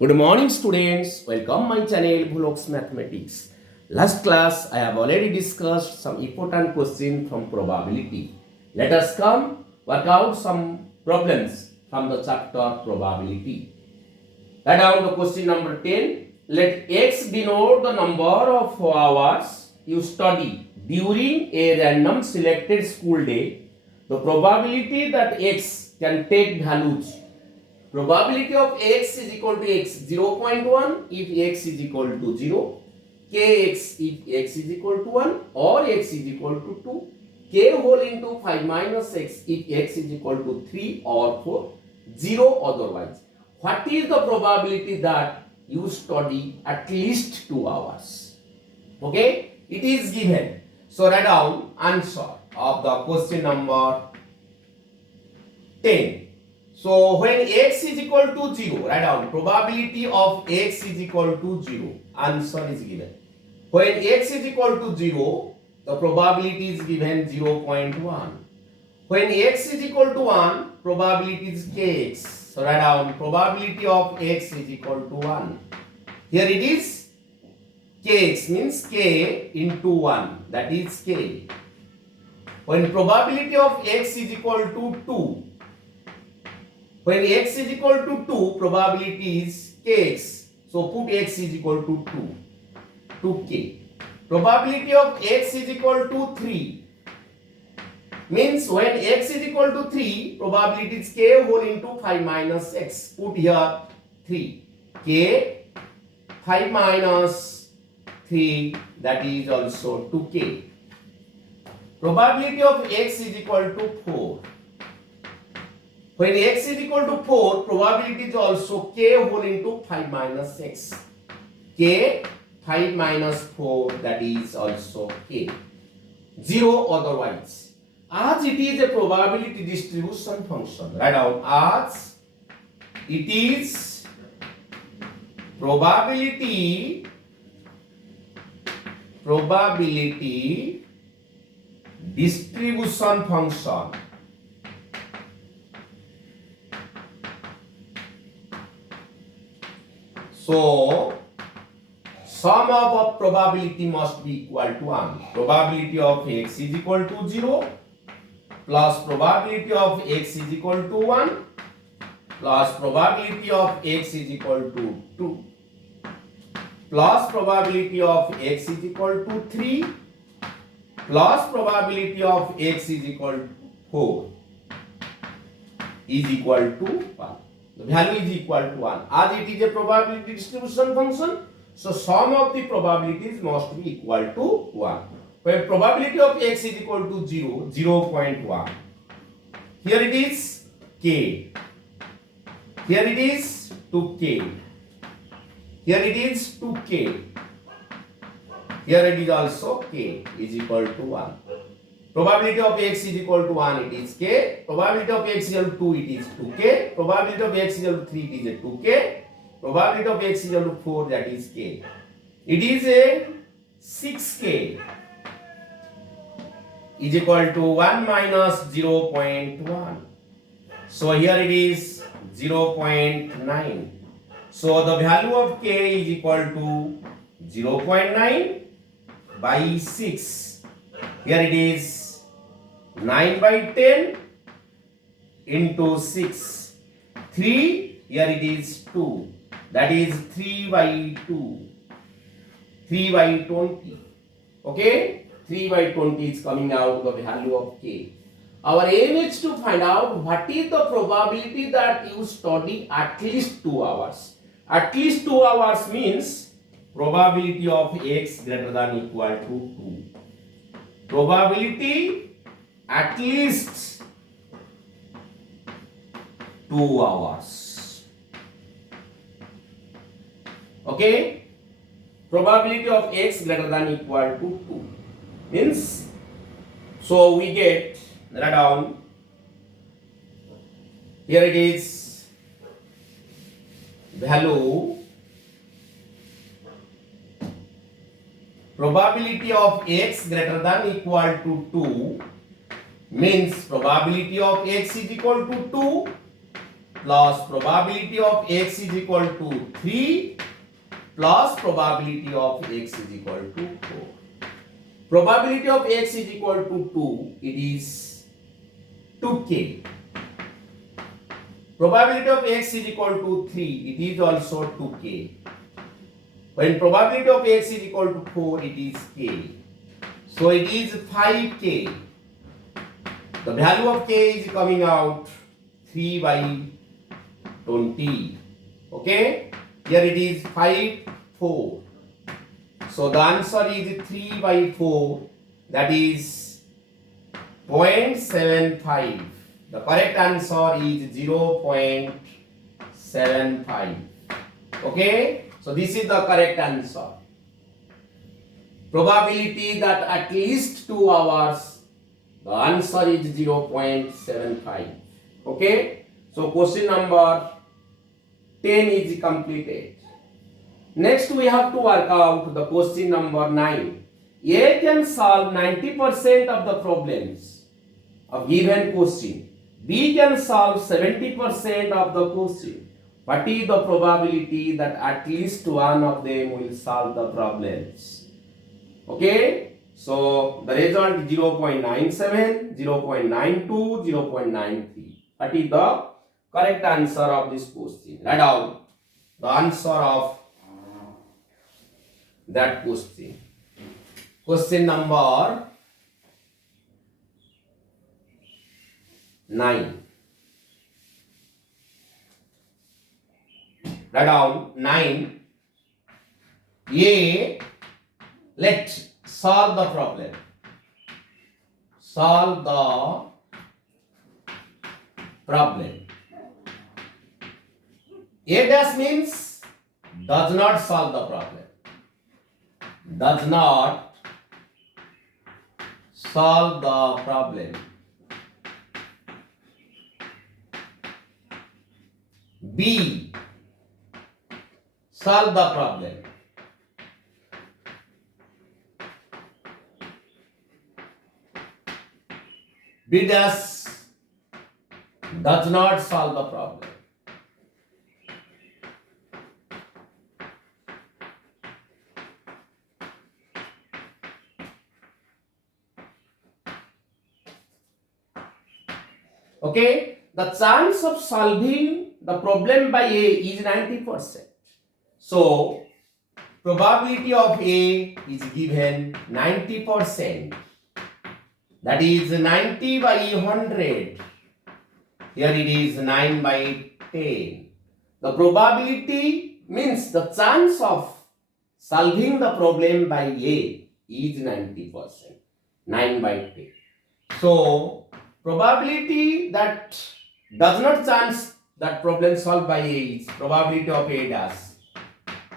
Good morning students, welcome my channel Bhuloks Mathematics. Last class I have already discussed some important questions from probability. Let us come work out some problems from the chapter probability. Write down the question number 10. Let x denote the number of hours you study during a random selected school day. The probability that x can take values. Probability of x is equal to x 0.1 if x is equal to 0, kx if x is equal to 1 or x is equal to 2, k whole into 5 minus x if x is equal to 3 or 4, 0 otherwise. What is the probability that you study at least 2 hours? Okay, it is given. So write down answer of the question number 10. So when x is equal to 0, write down probability of x is equal to 0. Answer is given. When x is equal to 0, the probability is given 0.1. When x is equal to 1, probability is kx. So write down probability of x is equal to 1. Here it is kx means k into 1, that is k. When probability of x is equal to 2, when x is equal to 2, probability is kx. So put x is equal to 2k. Probability of x is equal to 3. Means when x is equal to 3, probability is k whole into 5 minus x. Put here 3. K 5 minus 3, that is also 2k. Probability of x is equal to 4. When x is equal to 4, probability is also k whole into 5 minus x. K 5 minus 4, that is also k. 0 otherwise. As it is a probability distribution function, write down as it is probability distribution function. So, sum of probability must be equal to 1. Probability of x is equal to 0 plus probability of x is equal to 1 plus probability of x is equal to 2 plus probability of x is equal to 3 plus probability of x is equal to 4 is equal to 1. The value is equal to 1. As it is a probability distribution function, so sum of the probabilities must be equal to 1. When probability of x is equal to 0, 0.1. Here it is k. Here it is 2k. Here it is 2k. Here it is also k is equal to 1. Probability of x is equal to 1, it is k. Probability of x is equal to 2, it is 2k. Probability of x is equal to 3, it is a 2k. Probability of x is equal to 4, that is k. It is a 6k is equal to 1 minus 0.1. So here it is 0.9. So the value of k is equal to 0.9 by 6. Here it is 9 by 10 into 6. 3, here it is 2. That is 3 by 2. 3 by 20. Okay? 3 by 20 is coming out the value of k. Our aim is to find out what is the probability that you study at least 2 hours. At least 2 hours means probability of x greater than equal to 2. Probability at least 2 hours. Okay? Probability of x greater than equal to 2 means, so we get, write down, here it is value probability of x greater than equal to 2 means probability of x is equal to 2 plus probability of x is equal to 3 plus probability of x is equal to 4. Probability of x is equal to 2, it is 2k. Probability of x is equal to 3, it is also 2k. When probability of x is equal to 4, it is k. So it is 5k. The value of k is coming out 3 by 20. Okay? Here it is 5, 4. So the answer is 3 by 4. That is 0.75. The correct answer is 0.75. Okay? So this is the correct answer. Probability that at least 2 hours, the answer is 0.75. Okay? So question number 10 is completed. Next we have to work out the question number 9. A can solve 90% of the problems of given question. B can solve 70% of the question. What is the probability that at least one of them will solve the problems? Okay, so the result is 0.97, 0.92, 0.93. What is the correct answer of this question? Write down the answer of that question. Question number 9. Write down 9. A. Let's solve the problem. Solve the problem. A dash means does not solve the problem. Does not solve the problem. B. Solve the problem. B dash does not solve the problem. Okay, the chance of solving the problem by A is 90%. So, probability of A is given 90%. That is 90 by 100. Here it is 9 by 10. The probability means the chance of solving the problem by A is 90%. 9 by 10. So, probability that does not chance that problem solved by A is probability of A dash.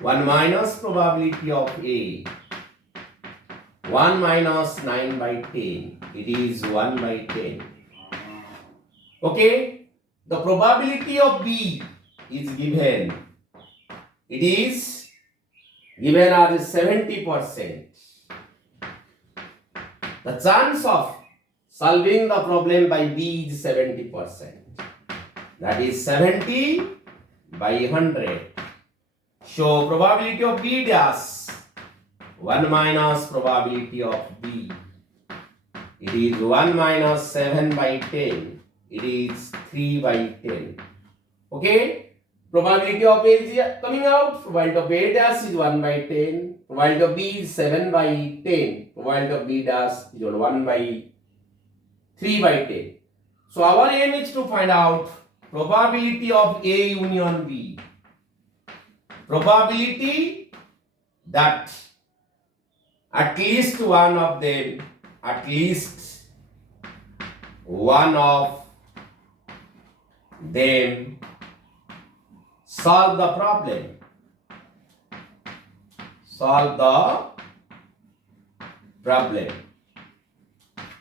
1 minus probability of A. 1 minus 9 by 10. It is 1 by 10. Okay. The probability of B is given. It is given as 70%. The chance of solving the problem by B is 70%. That is 70 by 100. So probability of B dash 1 minus probability of B. It is 1 minus 7 by 10. It is 3 by 10. Okay? Probability of A is coming out. Probability of A dash is 1 by 10. Probability of B is 7 by 10. Probability of B dash is 1 by 3 by 10. So our aim is to find out probability of A union B. Probability that at least one of them solve the problem. Solve the problem.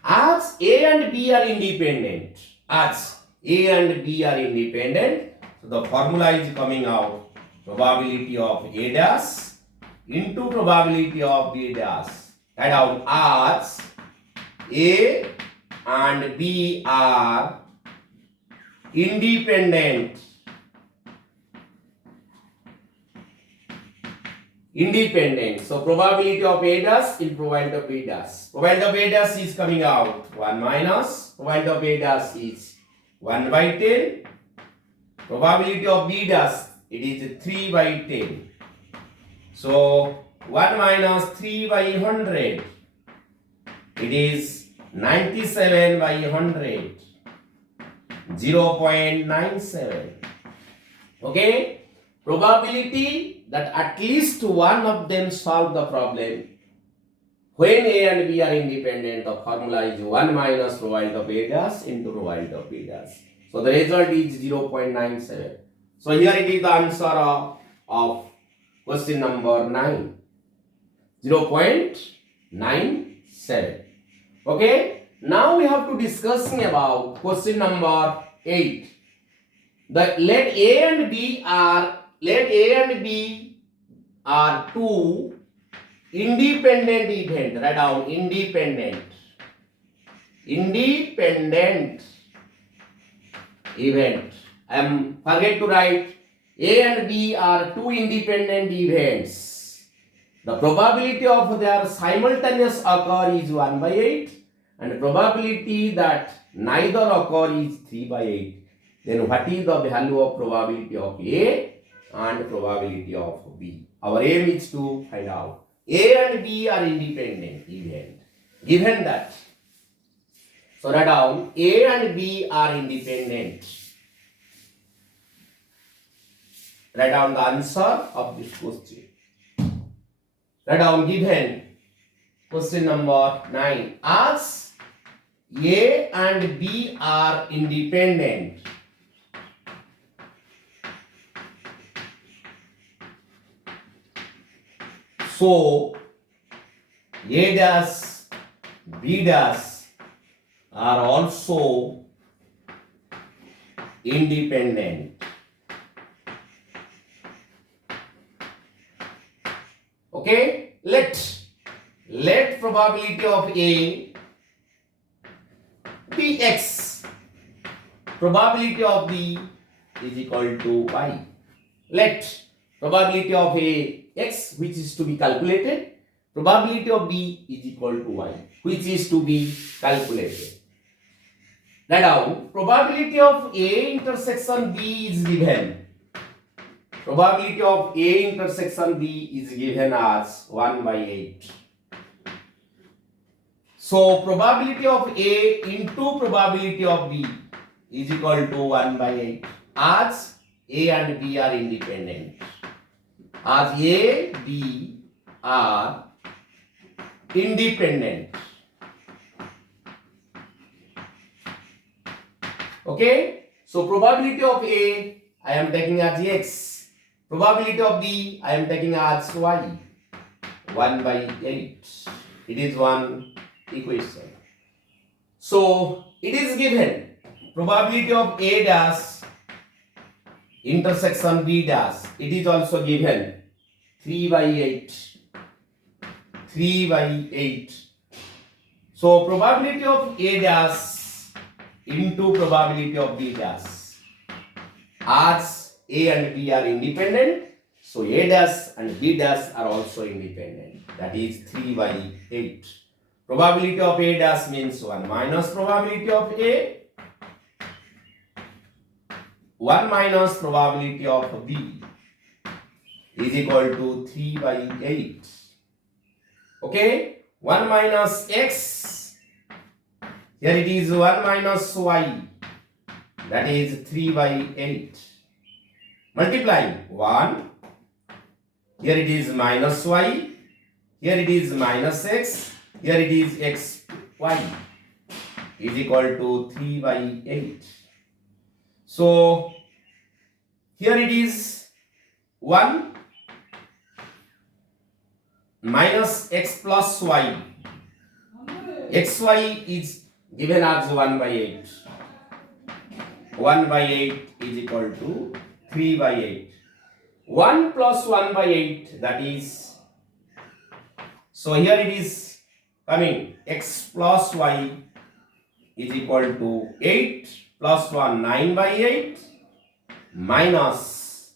As A and B are independent, so the formula is coming out. Probability of A dash into probability of B dash. Write down as A and B are independent. independent. So probability of A dash in probability of B dash. Probability of A dash is coming out 1 minus. Probability of A dash is 1 by 10. Probability of B dash, it is 3 by 10. So 1 minus 3 by 100. It is 97 by 100. 0.97. Okay? Probability that at least one of them solve the problem. When A and B are independent, the formula is 1 minus probability of A dash into probability of B dash. So the result is 0.97. So here it is the answer of question number 9. 0.97. Okay? Now we have to discuss about question number 8. Let A and B are two independent event. Write down independent event. Forget to write A and B are two independent events. The probability of their simultaneous occur is 1 by 8 and probability that neither occur is 3 by 8. Then what is the value of probability of A and probability of B? Our aim is to find out. A and B are independent event. Given that, so write down A and B are independent. Write down the answer of this question. Write down given question number 9. As A and B are independent, so A dash, B dash are also independent. Okay, let probability of A be X, probability of B is equal to Y. Let probability of A X, which is to be calculated, probability of B is equal to Y, which is to be calculated. Write down probability of A intersection B is given. Probability of A intersection B is given as 1 by 8. So probability of A into probability of B is equal to 1 by 8 as A and B are independent. As A, B are independent. Okay? So probability of A I am taking as X. Probability of B I am taking as Y. 1 by 8. It is one equation. So it is given probability of A dash intersection B dash. It is also given 3 by 8. 3 by 8. So probability of A dash into probability of B dash. As A and B are independent, so A dash and B dash are also independent. That is 3 by 8. Probability of A dash means 1 minus probability of A, 1 minus probability of B is equal to 3 by 8. Okay, 1 minus X, here it is 1 minus Y, that is 3 by 8. Multiplying 1, here it is minus Y, here it is minus X, here it is XY is equal to 3 by 8. So here it is 1 minus X plus Y. XY is given as 1 by 8. 1 by 8 is equal to 3 by 8. 1 plus 1 by 8, that is, so here it is coming X plus Y is equal to 8 plus 1, 9 by 8 minus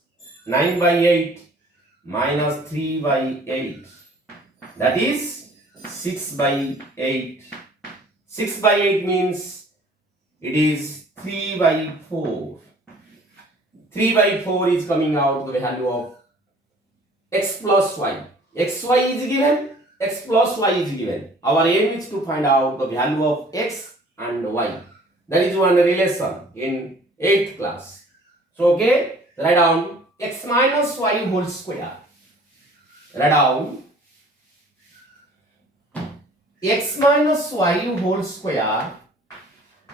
9 by 8 minus 3 by 8. That is 6 by 8. 6 by 8 means it is 3 by 4. 3 by 4 is coming out the value of x plus y. xy is given, x plus y is given. Our aim is to find out the value of x and y. That is one relation in 8th class. So, okay, write down x minus y whole square. Write down x minus y whole square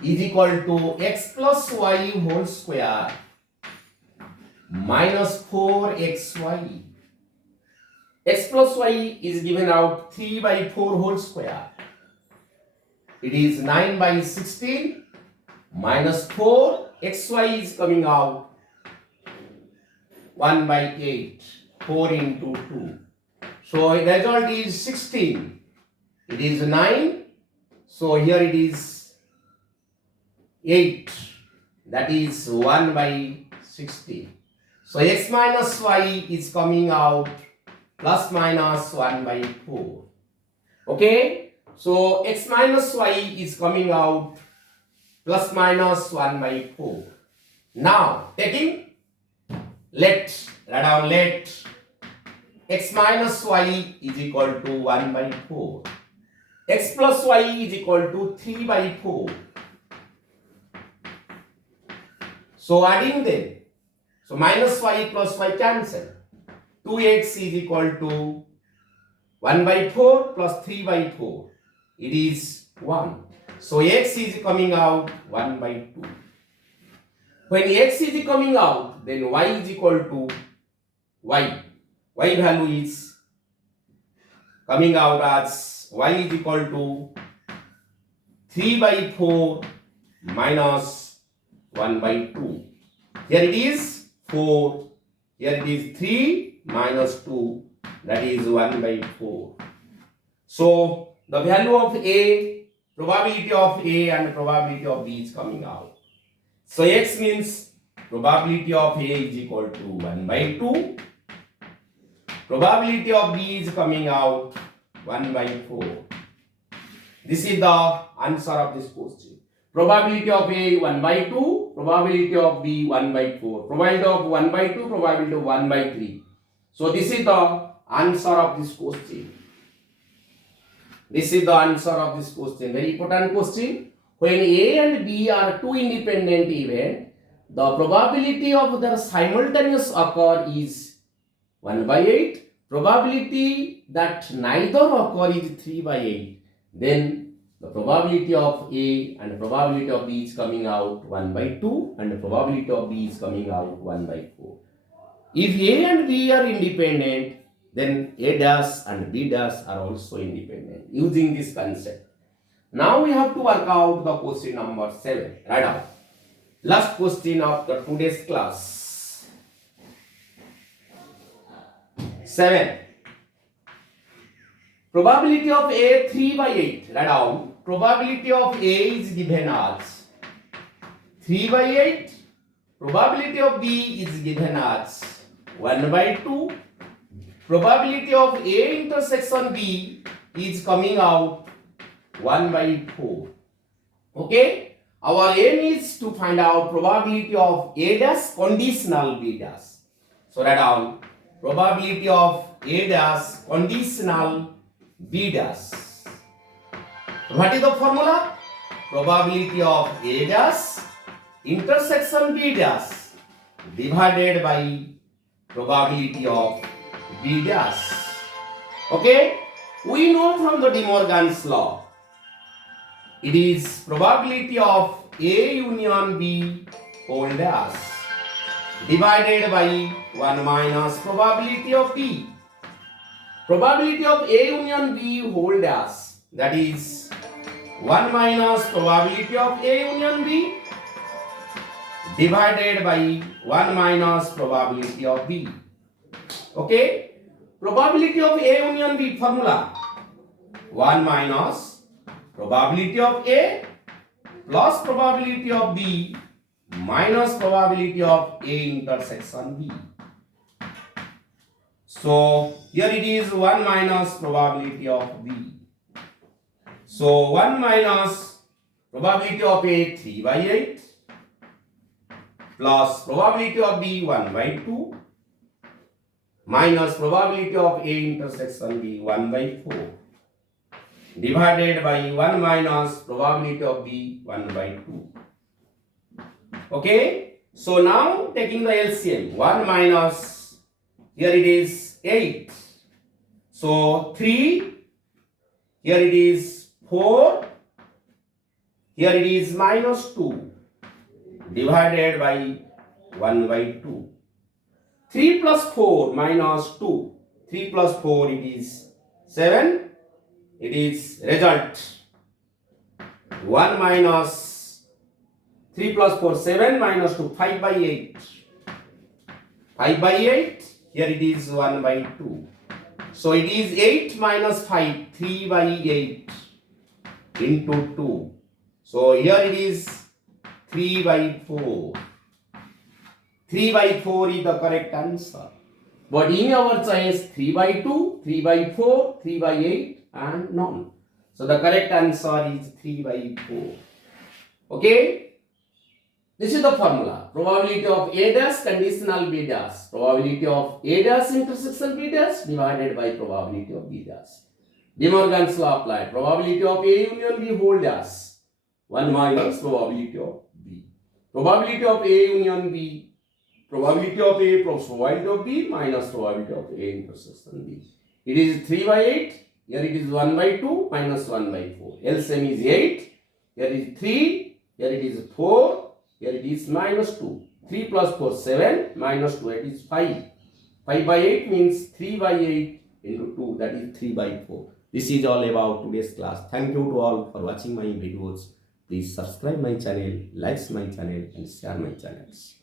is equal to x plus y whole square minus 4xy. X plus y is given out 3 by 4 whole square. It is 9 by 16 minus 4. Xy is coming out 1 by 8. 4 into 2. So the result is 16. It is 9. So here it is 8. That is 1 by 16. So x minus y is coming out plus minus 1 by 4. Okay. So x minus y is coming out plus minus 1 by 4. Now taking let x minus y is equal to 1 by 4. X plus y is equal to 3 by 4. So adding them. So minus y plus y cancel. 2x is equal to 1 by 4 plus 3 by 4. It is 1. So x is coming out 1 by 2. When x is coming out, then y is equal to y. Y value is coming out as y is equal to 3 by 4 minus 1 by 2. Here it is 4. Here it is 3 minus 2. That is 1 by 4. So the value of A, probability of A and probability of B is coming out. So x means probability of A is equal to 1 by 2. Probability of B is coming out 1 by 4. This is the answer of this question. Probability of A 1 by 2, probability of B 1 by 4, probability of 1 by 2, probability of 1 by 3. So this is the answer of this question. This is the answer of this question. Very important question. When A and B are two independent events, the probability of their simultaneous occur is 1 by 8. Probability that neither occur is 3 by 8. Then the probability of A and probability of B is coming out 1 by 2 and the probability of B is coming out 1 by 4. If A and B are independent, then A dash and B dash are also independent using this concept. Now we have to work out the question number 7. Write down. Last question of the today's class. 7. Probability of A 3 by 8. Write down. Probability of A is given as 3 by 8. Probability of B is given as 1 by 2. Probability of A intersection B is coming out 1 by 4. Okay. Our aim is to find out probability of A dash conditional B dash. So write down probability of A dash conditional B dash. What is the formula? Probability of A dash intersection B dash divided by probability of B dash. Okay? We know from the De Morgan's law, it is probability of A union B whole dash divided by 1 minus probability of B. Probability of A union B whole dash, that is 1 minus probability of A union B divided by 1 minus probability of B. Okay? Probability of A union B formula 1 minus probability of A plus probability of B minus probability of A intersection B. So here it is 1 minus probability of B. So 1 minus probability of A 3 by 8 plus probability of B 1 by 2 minus probability of A intersection B 1 by 4 divided by 1 minus probability of B 1 by 2. Okay, so now taking the LCM, 1 minus, here it is 8, so 3, here it is 4, here it is minus 2 divided by 1 by 2. 3 plus 4 minus 2, 3 plus 4 it is 7, it is result 1 minus 3 plus 4 7 minus 2 5 by 8, 5 by 8, here it is 1 by 2. So it is 8 minus 5, 3 by 8 into 2. So here it is 3 by 4. 3 by 4 is the correct answer. But in our choice 3 by 2, 3 by 4, 3 by 8 and none. So the correct answer is 3 by 4. Okay. This is the formula. Probability of A dash conditional B dash. Probability of A dash intersection B dash divided by probability of B dash. De Morgan's law applied. Probability of A union B whole dash 1 minus probability of B. Probability of A union B, probability of A plus probability of B minus probability of A intersection B. It is 3 by 8. Here it is 1 by 2 minus 1 by 4. LCM is 8. Here is 3. Here it is 4. Here it is minus 2. 3 plus 4 7 minus 2 it is 5. 5 by 8 means 3 by 8 into 2, that is 3 by 4. This is all about today's class. Thank you to all for watching my videos. Please subscribe my channel, like my channel and share my channels.